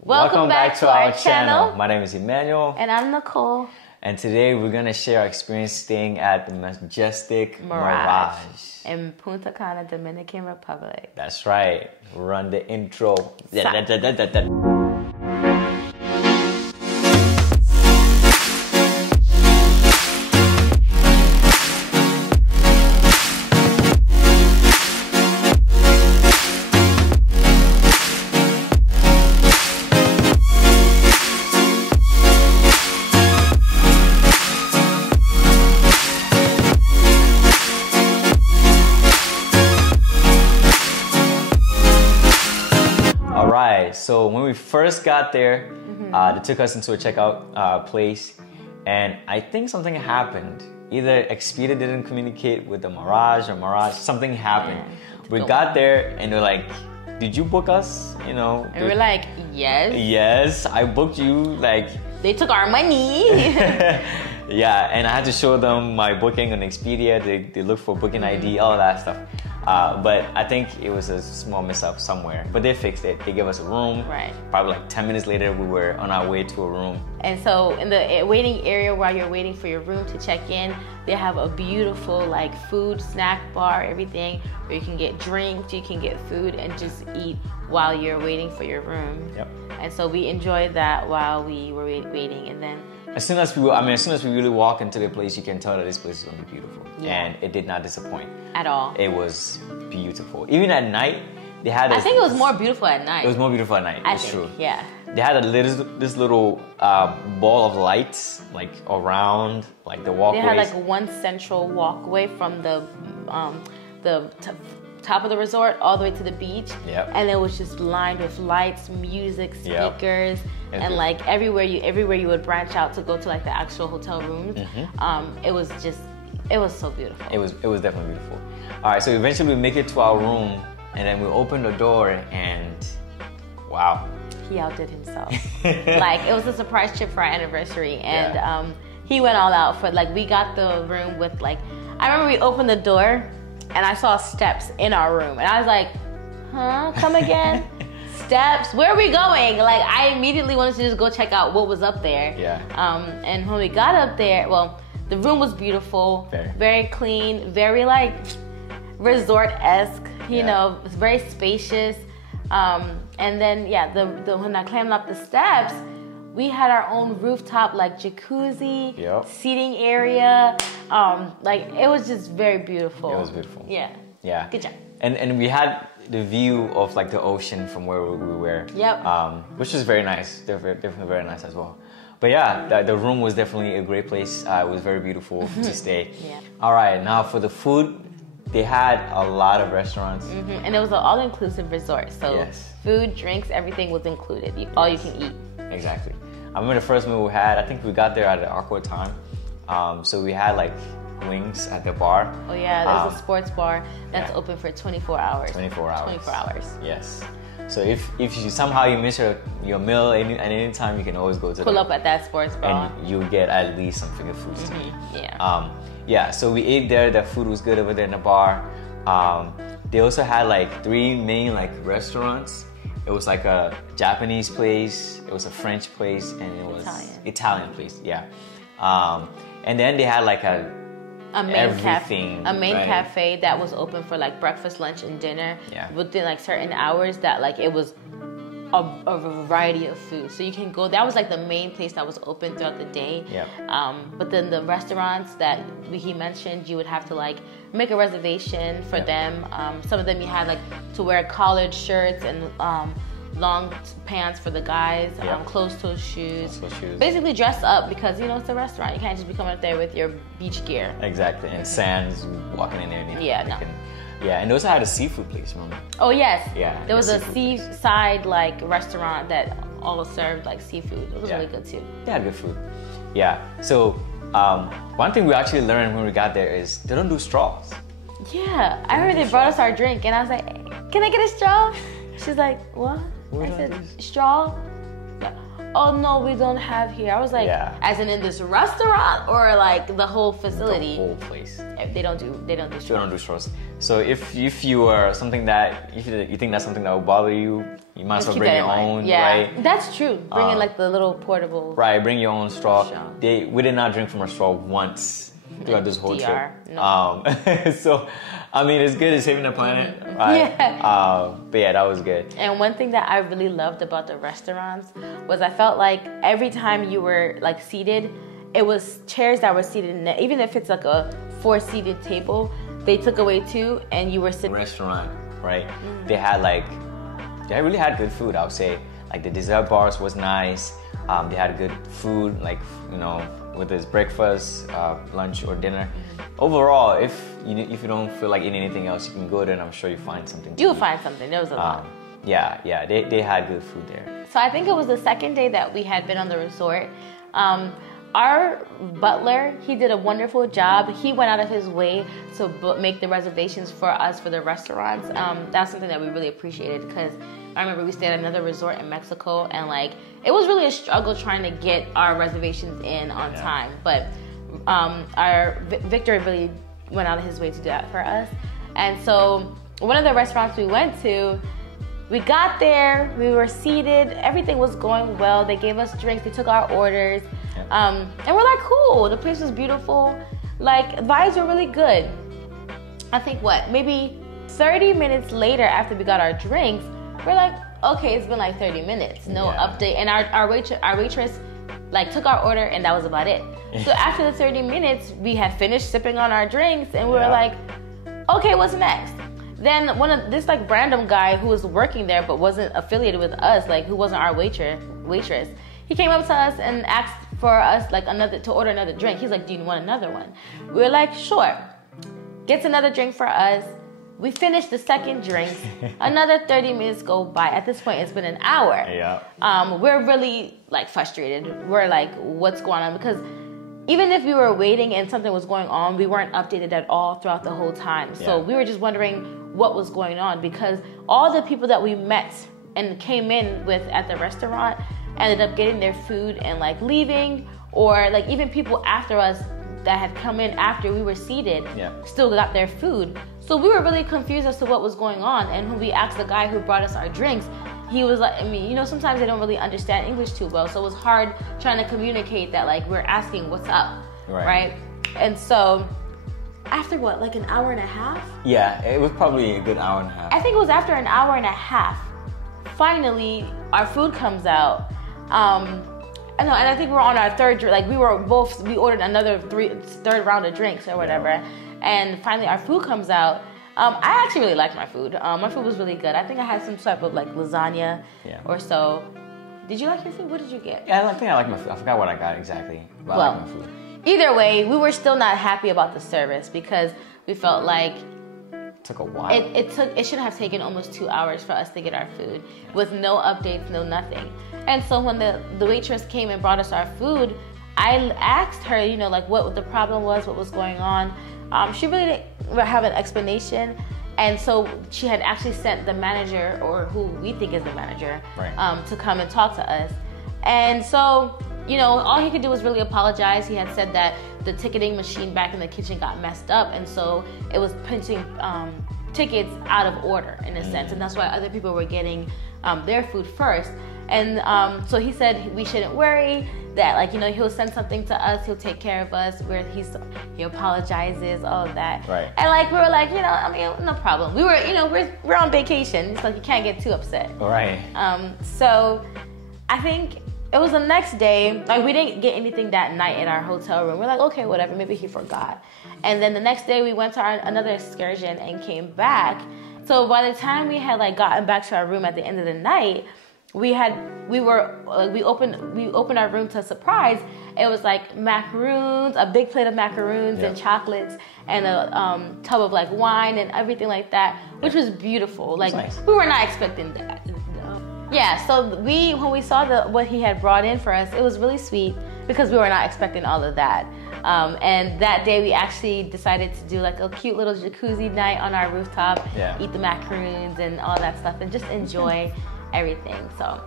Welcome back to our channel. My name is Emmanuel. And I'm Nicole. And today we're going to share our experience staying at the majestic Mirage in Punta Cana, Dominican Republic. That's right. Run the intro. So when we first got there, they took us into a checkout place, and I think something happened. Either Expedia didn't communicate with the Mirage or Mirage, something happened. We got there and they're like, "Did you book us?" You know. And we're like, "Yes." Yes, I booked you. Like they took our money. Yeah, and I had to show them my booking on Expedia. They look for booking ID, all that stuff. But I think it was a small mess-up somewhere. But they fixed it. They gave us a room. Right. Probably like 10 minutes later, we were on our way to a room. And so in the waiting area while you're waiting for your room to check in, they have a beautiful like food, snack bar, everything, where you can get drinks, you can get food, and just eat while you're waiting for your room. Yep. And so we enjoyed that while we were waiting. And then as soon as we really walk into the place, you can tell that this place is going to be beautiful. Yeah. And it did not disappoint. At all. It was beautiful. Even at night, they had I think it was more beautiful at night. It was more beautiful at night. It's true. Yeah. They had this little ball of lights like around like the walkways. They had like one central walkway from the top of the resort all the way to the beach. Yep. And it was just lined with lights, music, speakers, and like everywhere you would branch out to go to like the actual hotel rooms. It was so beautiful. It was definitely beautiful. All right, so eventually we make it to our room, and then we open the door, and wow, he outdid himself. Like it was a surprise trip for our anniversary, and he went all out for like we got the room with like I remember we opened the door. And I saw steps in our room. And I was like, huh? Come again? Steps? Where are we going? Like, I immediately wanted to just go check out what was up there. Yeah. And when we got up there, well, the room was beautiful. Very clean. Very, like, resort-esque. You know, it's very spacious. And then, when I climbed up the steps, we had our own rooftop, like jacuzzi, seating area. Like it was just very beautiful. It was beautiful. Yeah. Yeah. Good job. And we had the view of like the ocean from where we were. Yep. Which was very nice. Definitely very nice as well. But yeah, the room was definitely a great place. It was very beautiful to stay. Yeah. All right, now for the food, they had a lot of restaurants. And it was an all-inclusive resort. So food, drinks, everything was included. All you can eat. Exactly. I remember the first meal we had, I think we got there at an awkward time. So we had like wings at the bar. Oh yeah, there's a sports bar that's open for 24 hours. 24 hours. 24 hours. Yes. So if you somehow you miss your meal at any time, you can always go to pull up at that sports bar. And you'll get at least some finger foods to eat. Yeah. So we ate there. The food was good over there in the bar. They also had like 3 main like restaurants. It was like a Japanese place, it was a French place, and it was Italian place, and then they had like a main cafe that was open for like breakfast, lunch, and dinner within like certain hours that like it was a variety of food. So you can go, that was like the main place that was open throughout the day. But then the restaurants that he mentioned, you would have to like make a reservation for them. Some of them you had like to wear collared shirts and long pants for the guys, closed-toe shoes. Basically dress up because you know it's a restaurant. You can't just be coming up there with your beach gear. Exactly, and sands walking in there. And and they also had a seafood place, remember? Oh yes. Yeah. There was a seaside like restaurant that all served like seafood. It was really good too. They had good food. Yeah. So one thing we actually learned when we got there is they don't do straws. Yeah, I remember they brought us our drink and I was like, "Can I get a straw?" She's like, "What?" I said, "Straw." Oh no, we don't have here. I was like, as in this restaurant or like the whole facility? The whole place. They don't do straws. They don't do straws. So if you are something that if you think that's something that will bother you, you might as well bring your own. Yeah, right? That's true. Bring in like the little portable. Right, bring your own straw. We did not drink from a straw once throughout this whole trip. No. So, I mean, it's good. It's saving the planet. Right? Yeah. But yeah, that was good. And one thing that I really loved about the restaurants was I felt like every time you were like seated, it was chairs that were seated in it. Even if it's like a 4-seated table, they took away 2 and you were sitting. Restaurant, right? They really had good food, I would say. Like the dessert bars was nice. They had good food, like, you know, whether it's breakfast, lunch, or dinner. Overall, if you don't feel like eating anything else, you can go there and I'm sure you'll find something. You'll find something. There was a lot. Yeah, they had good food there. So I think it was the second day that we had been on the resort. Our butler, he did a wonderful job. He went out of his way to make the reservations for us for the restaurants. That's something that we really appreciated because I remember we stayed at another resort in Mexico and like it was really a struggle trying to get our reservations in on time. But our Victor really went out of his way to do that for us. And so one of the restaurants we went to, we got there, we were seated, everything was going well. They gave us drinks, they took our orders. And we're like, cool, the place was beautiful. Like, vibes were really good. I think maybe 30 minutes later after we got our drinks, we're like, okay, it's been like 30 minutes, no update. And our waitress like took our order and that was about it. So after the 30 minutes, we had finished sipping on our drinks and we were like, okay, what's next? Then this like random guy who was working there but wasn't affiliated with us, like who wasn't our waitress, he came up to us and asked for us like to order another drink. He's like, do you want another one? We were like, sure. Gets another drink for us. We finished the second drink. Another 30 minutes go by. At this point, it's been an hour. Yeah. We're really like frustrated. We're like, what's going on? Because even if we were waiting and something was going on, we weren't updated at all throughout the whole time. So we were just wondering what was going on because all the people that we met and came in with at the restaurant ended up getting their food and like leaving, or like even people after us that had come in after we were seated still got their food. So we were really confused as to what was going on. And when we asked the guy who brought us our drinks, he was like, I mean, you know, sometimes they don't really understand English too well, so it was hard trying to communicate that like we're asking what's up, right? And so after like an hour and a half? Yeah, it was probably a good hour and a half. I think it was after an hour and a half. Finally, our food comes out. And I think we were on our third drink. Like we ordered another third round of drinks or whatever. And finally our food comes out. I actually really liked my food. My food was really good. I think I had some type of like lasagna or so. Did you like your food? What did you get? Yeah, I think I like my food. I forgot what I got exactly. But I like my food. Either way, we were still not happy about the service because we felt like took a while. It should have taken almost 2 hours for us to get our food with no updates, no nothing. And so when the waitress came and brought us our food, I asked her, you know, like what the problem was, what was going on. She really didn't have an explanation. And so she had actually sent the manager, or who we think is the manager, to come and talk to us. And so, you know, all he could do was really apologize. He had said that the ticketing machine back in the kitchen got messed up, and so it was punching tickets out of order in a sense, and that's why other people were getting their food first. And so he said we shouldn't worry, that like, you know, he'll send something to us, he'll take care of us, where he apologizes, all of that. Right. And like we were like, you know, I mean, no problem. We were, you know, we're on vacation. It's like you can't get too upset. Right. So I think it was the next day, like we didn't get anything that night in our hotel room. We're like, okay, whatever, maybe he forgot. And then the next day we went to another excursion and came back. So by the time we had like gotten back to our room at the end of the night, we opened our room to a surprise. It was like macaroons, a big plate of macaroons and chocolates, and a tub of like wine and everything like that, which was beautiful. Like nice. We were not expecting that. Yeah, so when we saw what he had brought in for us, it was really sweet because we were not expecting all of that. And that day we actually decided to do like a cute little jacuzzi night on our rooftop, eat the macaroons and all that stuff, and just enjoy everything. So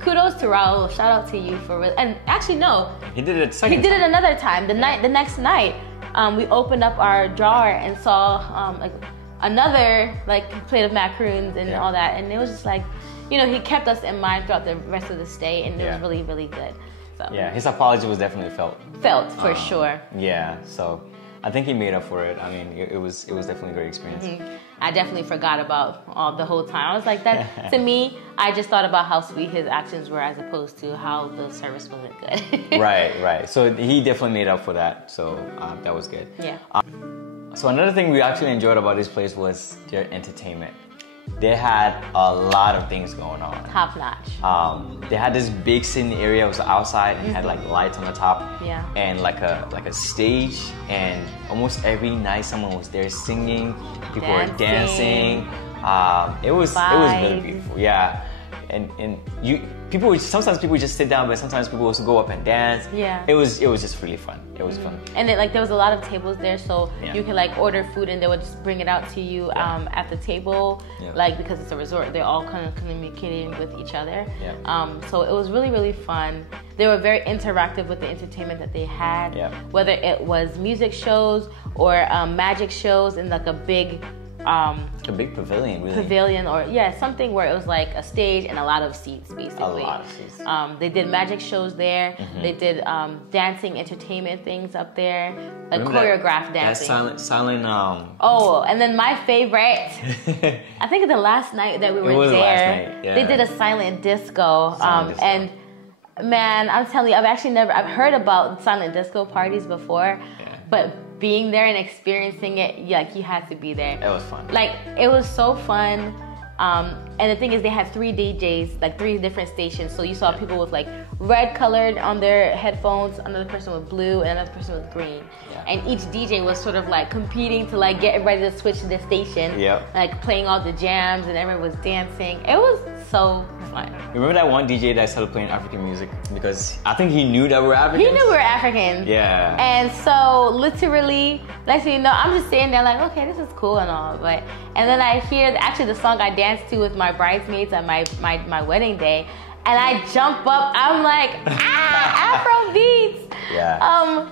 kudos to Raul. Shout out to you for and actually no, he did it second. He did it another time. The next night, we opened up our drawer and saw like another like plate of macaroons and all that, and it was just like, you know, he kept us in mind throughout the rest of the stay, and it was really, really good. So yeah, his apology was definitely felt for sure. Yeah, so I think he made up for it. I mean, it was definitely a great experience. I definitely forgot about the whole time. I was like, that to me, I just thought about how sweet his actions were as opposed to how the service wasn't good. Right. So he definitely made up for that. So that was good. Yeah. So another thing we actually enjoyed about this place was their entertainment. They had a lot of things going on. Top notch. They had this big sitting area. It was outside and had like lights on the top. Yeah. And like a stage. And almost every night someone was there singing. People were dancing. It was really beautiful. Yeah. And sometimes people just sit down, but sometimes people also go up and dance. Yeah. It was just really fun. It was fun. And then, like, there was a lot of tables there, so you could like order food and they would just bring it out to you at the table. Yeah. Like, because it's a resort, they're all kind of communicating with each other. Yeah. So it was really, really fun. They were very interactive with the entertainment that they had. Yeah. Whether it was music shows or magic shows in like a big pavilion, really. Pavilion, or something where it was like a stage and a lot of seats, basically. A lot of seats. They did magic shows there. They did dancing, entertainment things up there, like choreographed dancing. That silent. Oh, and then my favorite. I think the last night that we were there, they did a silent disco. And man, I'm telling you, I've heard about silent disco parties before, but being there and experiencing it, like, you had to be there. It was fun. Like, it was so fun. And the thing is, they had 3 DJs, like 3 different stations. So you saw people with like red colored on their headphones, another person with blue, and another person with green. Yeah. And each DJ was sort of like competing to like get everybody to switch to the station. Yep. Like playing all the jams, and everyone was dancing. It was so fun. Remember that one DJ that started playing African music? Because I think he knew that we were Africans. He knew we were Africans. Yeah. And so literally, next thing you know, I'm just sitting there like, okay, this is cool and all, but and then I hear actually the song I danced to with my bridesmaids on my wedding day, and I jump up. I'm like, Afro beats. Yeah.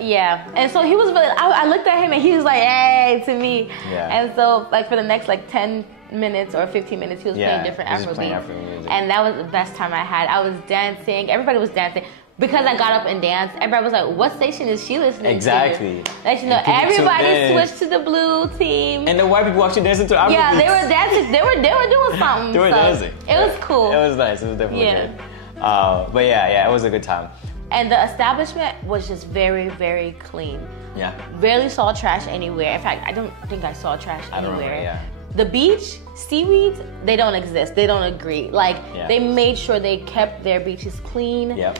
Yeah. And so he was really. I looked at him and he was like, hey, to me. Yeah. And so like for the next like 10 minutes or 15 minutes, he was playing different Afro beats. And that was the best time I had. I was dancing. Everybody was dancing. Because I got up and danced, everybody was like, what station is she listening to? Exactly. Like, you know, everybody switched to the blue team. And the white people actually dancing to Afro beats. Yeah, they were dancing. They were doing something. They were dancing. It was cool. It was nice. It was definitely good. But yeah, it was a good time. And the establishment was just very, very clean. Yeah. Rarely saw trash anywhere. In fact, I don't think I saw trash anywhere. The beach, seaweeds, they don't exist. They don't agree. Like, they made sure they kept their beaches clean. Yep.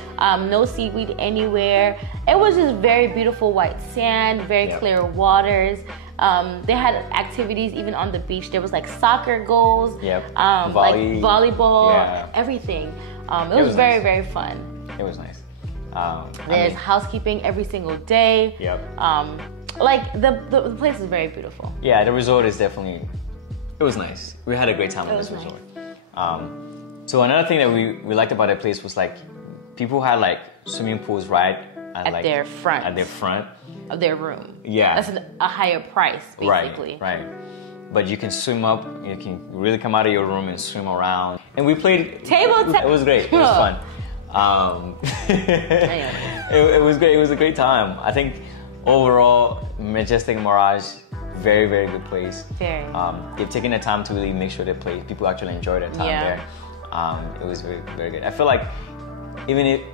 No seaweed anywhere. It was just very beautiful white sand, very clear waters. They had activities even on the beach. There was like soccer goals, like volleyball, everything. It was very, very fun. It was nice. There's housekeeping every single day. Yep. Like the place is very beautiful. Yeah, the resort is definitely. It was nice. We had a great time on this resort. So another thing that we liked about that place was like people had like swimming pools right at their front. At their front of their room. Yeah. That's a higher price, basically. Right. But you can swim up. You can really come out of your room and swim around. And we played table tennis. It was great. It was fun. It was great. It was a great time. I think overall, Majestic Mirage. Very, very good place. Very. They've taken the time to really make sure that people actually enjoy their time there. It was very, very good. I feel like even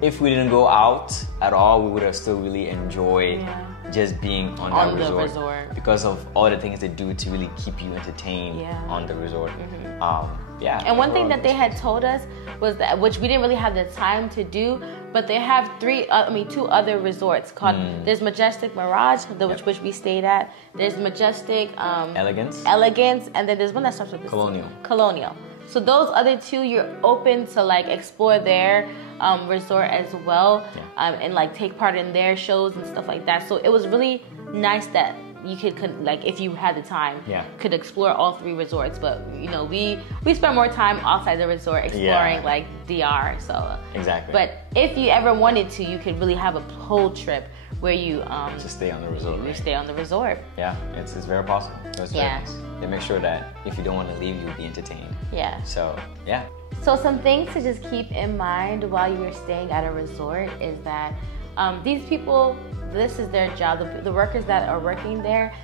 if we didn't go out at all, we would have still really enjoyed just being on the resort because of all the things they do to really keep you entertained on the resort. And one thing that they had told us was that, which we didn't really have the time to do, but they have 2 other resorts called. There's Majestic Mirage, which we stayed at. There's Majestic Elegance, and then there's one that starts with Colonial. So those other 2, you're open to like explore their resort as well, and like take part in their shows and stuff like that. So it was really nice that you could like, if you had the time, could explore all 3 resorts. But you know, we spent more time outside the resort exploring like DR. So exactly. But if you ever wanted to, you could really have a whole trip where you to stay on the resort. You stay on the resort. Yeah, it's very possible. It's very nice. They make sure that if you don't want to leave, you'll be entertained. Yeah. So yeah. So some things to just keep in mind while you're staying at a resort is that these people, this is their job. The workers that are working there,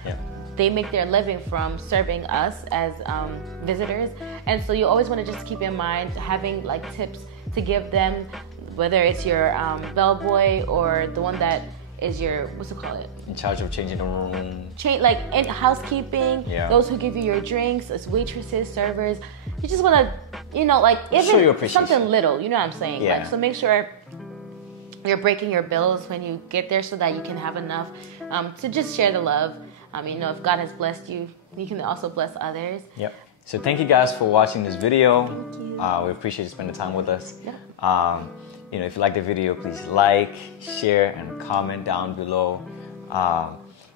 they make their living from serving us as visitors. And so you always want to just keep in mind having like tips to give them, whether it's your bellboy or the one that is your, what's it called? In charge of changing the room. Like in housekeeping, those who give you your drinks, as waitresses, servers. You just want to, you know, like even something little, you know what I'm saying? Yeah. Like, so make sure you're breaking your bills when you get there so that you can have enough to just share the love. You know, if God has blessed you, you can also bless others. Yep. So thank you guys for watching this video. We appreciate you spending time with us. Yeah. You know, if you like the video, please like, share, and comment down below.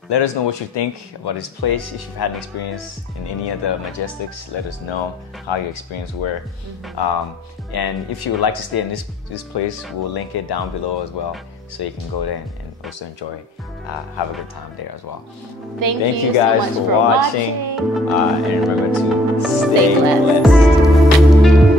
Let us know what you think about this place. If you've had an experience in any of the Majestics, let us know how your experience were. And if you would like to stay in this place, we'll link it down below as well, so you can go there and also enjoy, have a good time there as well. Thank you guys so much for watching. And remember to stay blessed.